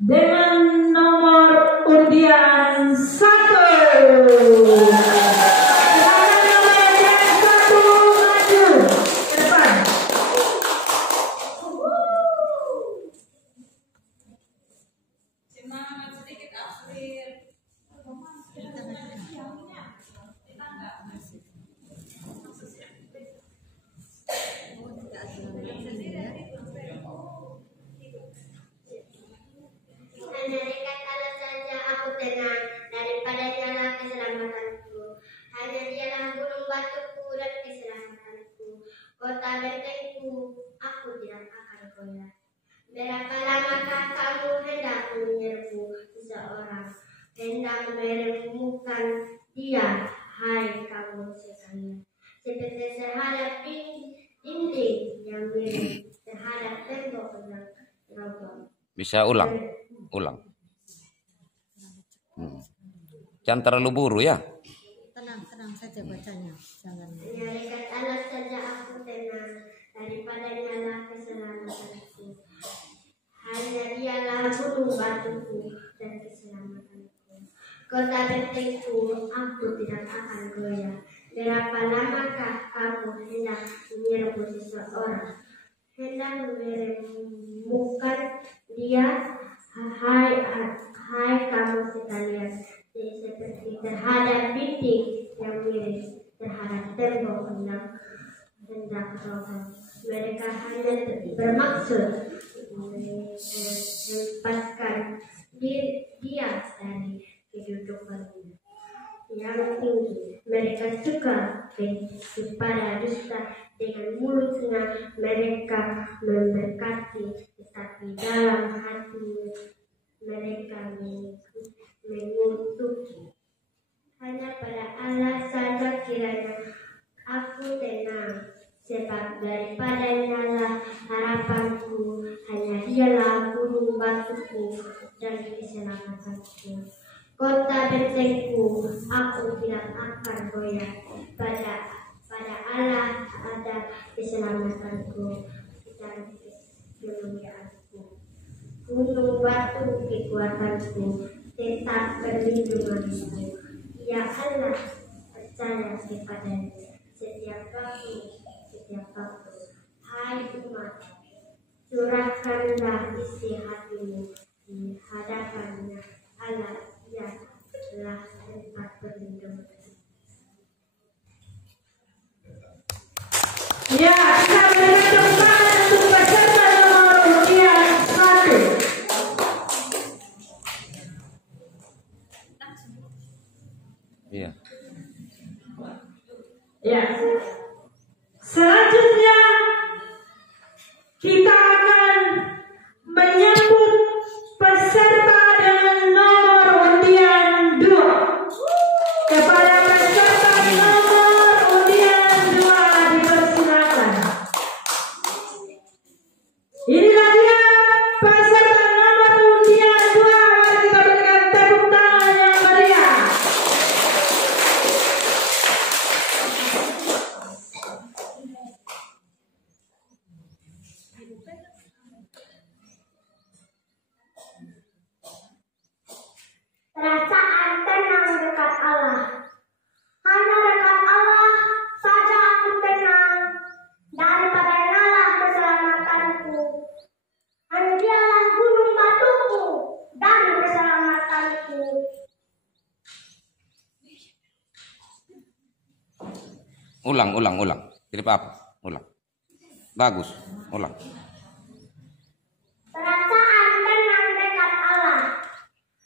dengan nomor undian 1. Kota bentengku, aku tidak akan goyah. Berapa lamakah kamu hendak menyerbu seseorang, hendak meremukan dia, hai kamu sekalian, seperti terhadap dinding yang miring, terhadap tembok yang roboh. Bisa ulang. Jangan terlalu buru ya. Tenang saja bacanya, jangan. Menyarikan alat saja aku tenang, daripada nyala keselamatanku. Hanya dialah gunung batuku dan keselamatanku. Kota bentengku, aku tidak akan goyah. Berapa lamakah kamu hendak menyerbu seseorang, hendak meremukan dia, hai kamu sekalian, seperti terhadap dinding yang miring, terhadap tembok yang hendak roboh. Mereka hanya bermaksud melepaskan dia dari kedudukannya yang tinggi. Mereka suka kepada dusta, dengan mulutnya mereka memberkati, tetapi dalam hati mereka mengutuki. Hanya pada Allah saja kiranya aku tenang, sebab daripadanya harapanku, hanya dialah gunung batuku dan keselamatanku. Kota bentengku, aku tidak akan goyah. Pada Allah ada keselamatanku dan kemuliaanku. Gunung batu kekuatanku, tetap perlindunganku. Ya Allah, percaya kepadanya setiap waktu. Hai umat, curahkanlah isi hatimu di hadapannya Allah yang telah tempat berlindung. Ya, kita berikan tepuk tangan untuk peserta nomor undian 1. Iya. Ya. Selanjutnya kita akan menyambut peserta dengan nomor undian 2. Kepada peserta nomor undian 2 dipersilakan. Inilah dia peserta nomor undian 2. Mari kita berikan tepuk tangan yang meriah. Perasaan tenang dekat Allah. Hanya dekat Allah saja aku tenang. Daripada nyala keselamatanku. Hanya dialah gunung batuku dan keselamatanku. Ulang. Jadi apa? Ulang. Bagus. Ulang. Perasaan tenang dekat Allah.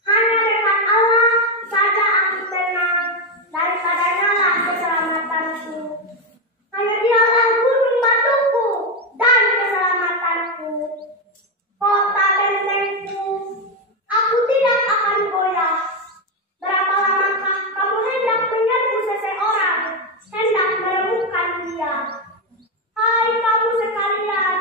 Hanya dekat Allah saja aku tenang. Daripada nyala keselamatanku. Hanya dialah gunung batuku dan keselamatanku. Kota bentengku, aku tidak akan goyah. Berapa lamakah kamu hendak menyerbu seseorang, hendak menemukan dia? Hai kamu sekalian,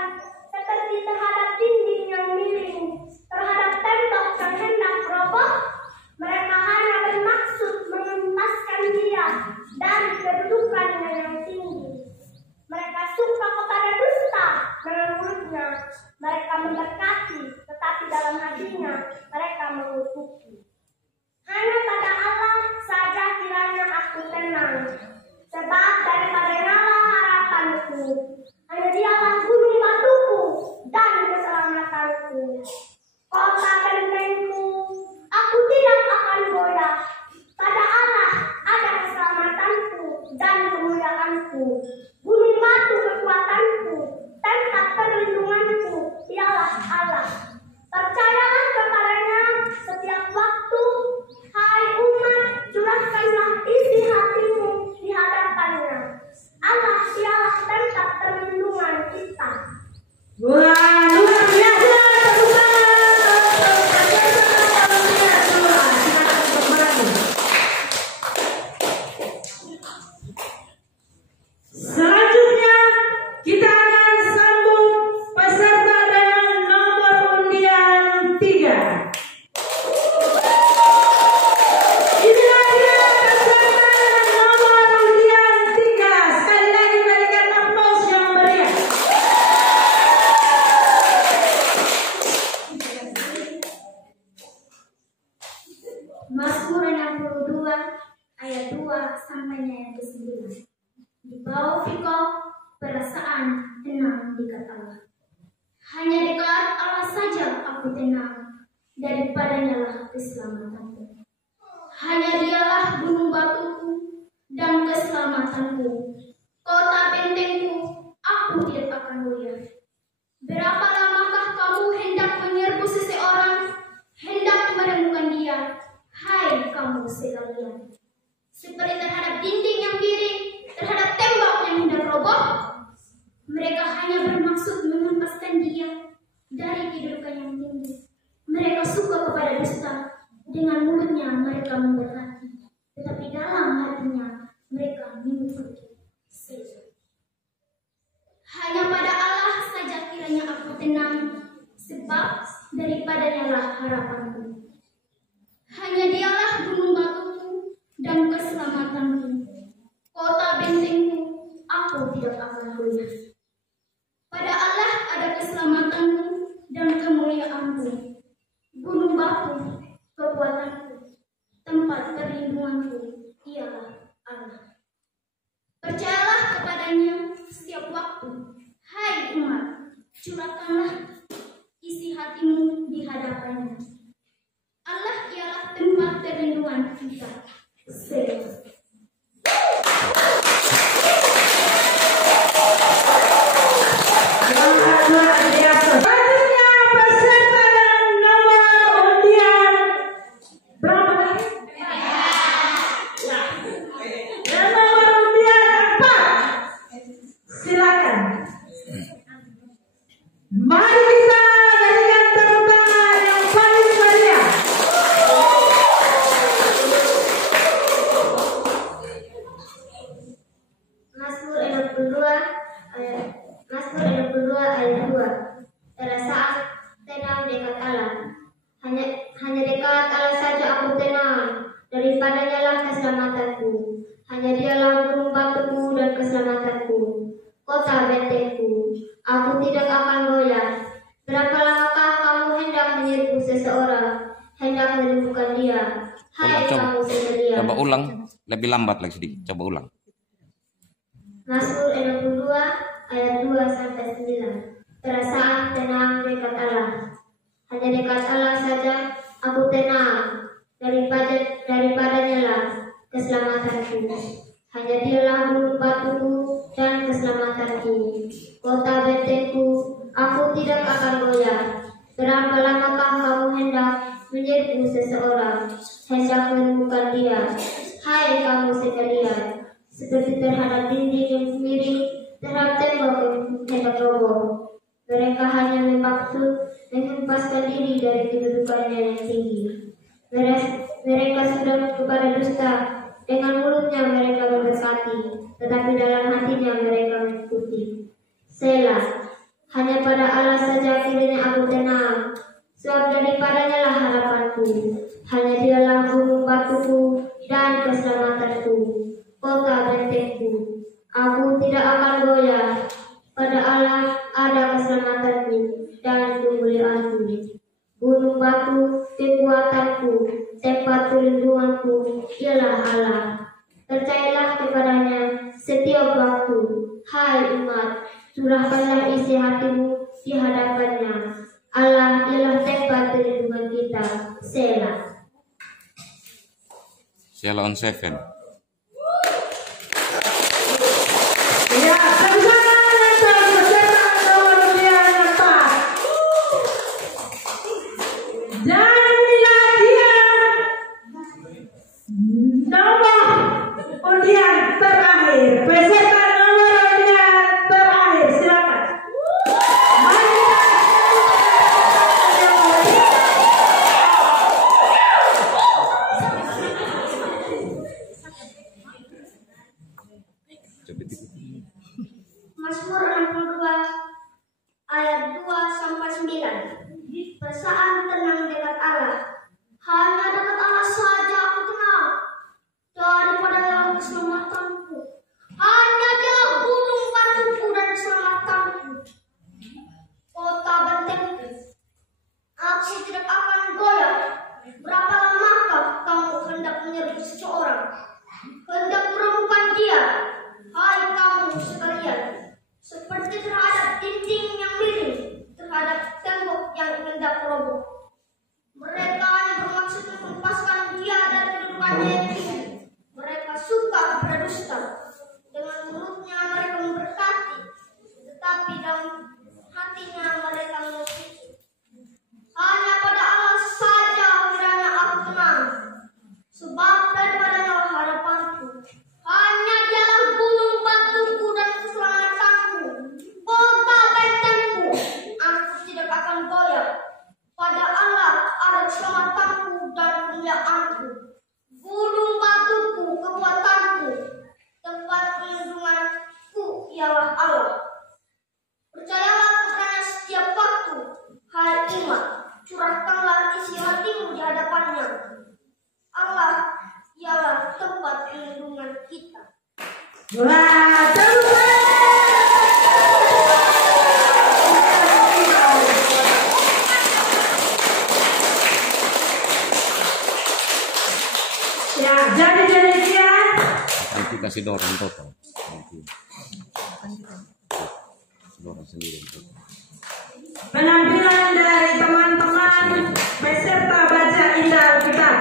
kepadanya yang ke-9. Dibawa fikih perasaan tenang dekat Allah. Hanya dekat Allah saja aku tenang, daripadanya lah keselamatanku. Hanya dialah gunung batuku dan keselamatanku, kota bentengku, aku tidak akan goyah. Berapa lamakah kamu hendak menyerbu seseorang, hendak menemukan dia, hai kamu sekalian? Seperti terhadap dinding yang miring, terhadap tembok yang hendak roboh, mereka hanya bermaksud menghempaskan dia dari kedudukan yang tinggi. Mereka suka kepada dusta, dengan mulutnya mereka memberkati, tetapi dalam hatinya mereka mengikuti setan. Hanya pada Allah saja kiranya aku tenang, sebab daripadanya lah harapanku. Hanya dialah gunung batuku dan keselamatanku, kota bentengku, aku tidak akan goyah. Pada Allah ada keselamatanku dan kemuliaanku, gunung batu, kekuatanku, tempat perlindunganku, ialah Allah. Percayalah kepadanya setiap waktu, hai umat, curahkanlah isi hatimu di hadapannya. Allah ialah tempat perlindungan kita. Selah. Selanjutnya peserta dengan nomor undian berapa? Dan nomor undian 4. Silakan. Mari kita berikan tepuk tangan yang paling meriah. Mazmur 62 ayat 2. Tersaat tenang dekat Allah. Hanya dekat Allah saja aku tenang, daripadanya lah keselamatanku. Hanya dialah gunung batuku dan keselamatanku, kota bentengku, aku tidak akan goyah. Berapa lamakah kamu hendak menyerbu seseorang, hendak menemukan dia, hai kamu sekalian? Coba ulang, lebih lambat lagi sedikit. Coba ulang. Mazmur 62 ayat 2-9. Perasaan tenang dekat Allah. Hanya dekat Allah saja aku tenang, daripadanya lah keselamatanku. Hanya dialah gunung batuku dan keselamatanku, kota bentengku, aku tidak akan goyah. Berapa lamakah kamu hendak menyerbu seseorang, hendak menemukan dia, hai kamu sekalian? Seperti terhadap dinding yang miring, terhadap tembok yang hendak roboh. Mereka hanya bermaksud menghempaskan diri dari kedudukannya yang tinggi. Mereka sudah kepada dusta, dengan mulutnya mereka memberkati, tetapi dalam hatinya mereka mengikuti. Selah. Hanya pada Allah saja kiranya aku tenang, sebab daripadanya lah harapanku. Hanya dialah gunung batuku dan keselamatanku, kota bentengku, aku tidak akan goyah. Pada Allah ada keselamatanku dan kemuliaanku, gunung batu kekuatanku, tempat perlindunganku ialah Allah. Percayalah kepadanya setiap waktu, hai umat, curahkanlah isi hatimu di hadapannya. Allah ialah tempat perlindungan kita. Selah. Sheila on 7. Ya, peserta nomor undian 4. Dan inilah dia nomor undian terakhir. Peserta nomor undian terakhir, silakan. Mari kita derajatnya tinggi. Mereka suka berdusta. Dengan mulutnya mereka memberkati, tetapi dalam hatinya mereka menyakiti. Hanya pada Allah saja kiranya aku tenang, sebab daripadanya harapanku. Hanya dialah gunung batuku dan keselamatanku, kota bentengku. Aku tidak akan goyah. Pada Allah ada keselamatanku dan kemuliaanku. Gunung batuku, kekuatanku, tempat perlindunganku ialah Allah. Percayalah kepadanya setiap waktu, hai umat, curahkanlah isi hatimu di hadapannya. Allah ialah tempat perlindungan kita. Wah, terus. Ya, jadi demikian. Nanti kasih dorong total. Nanti. Dorong sendiri. Penampilan dari teman-teman peserta baca indah Alkitab.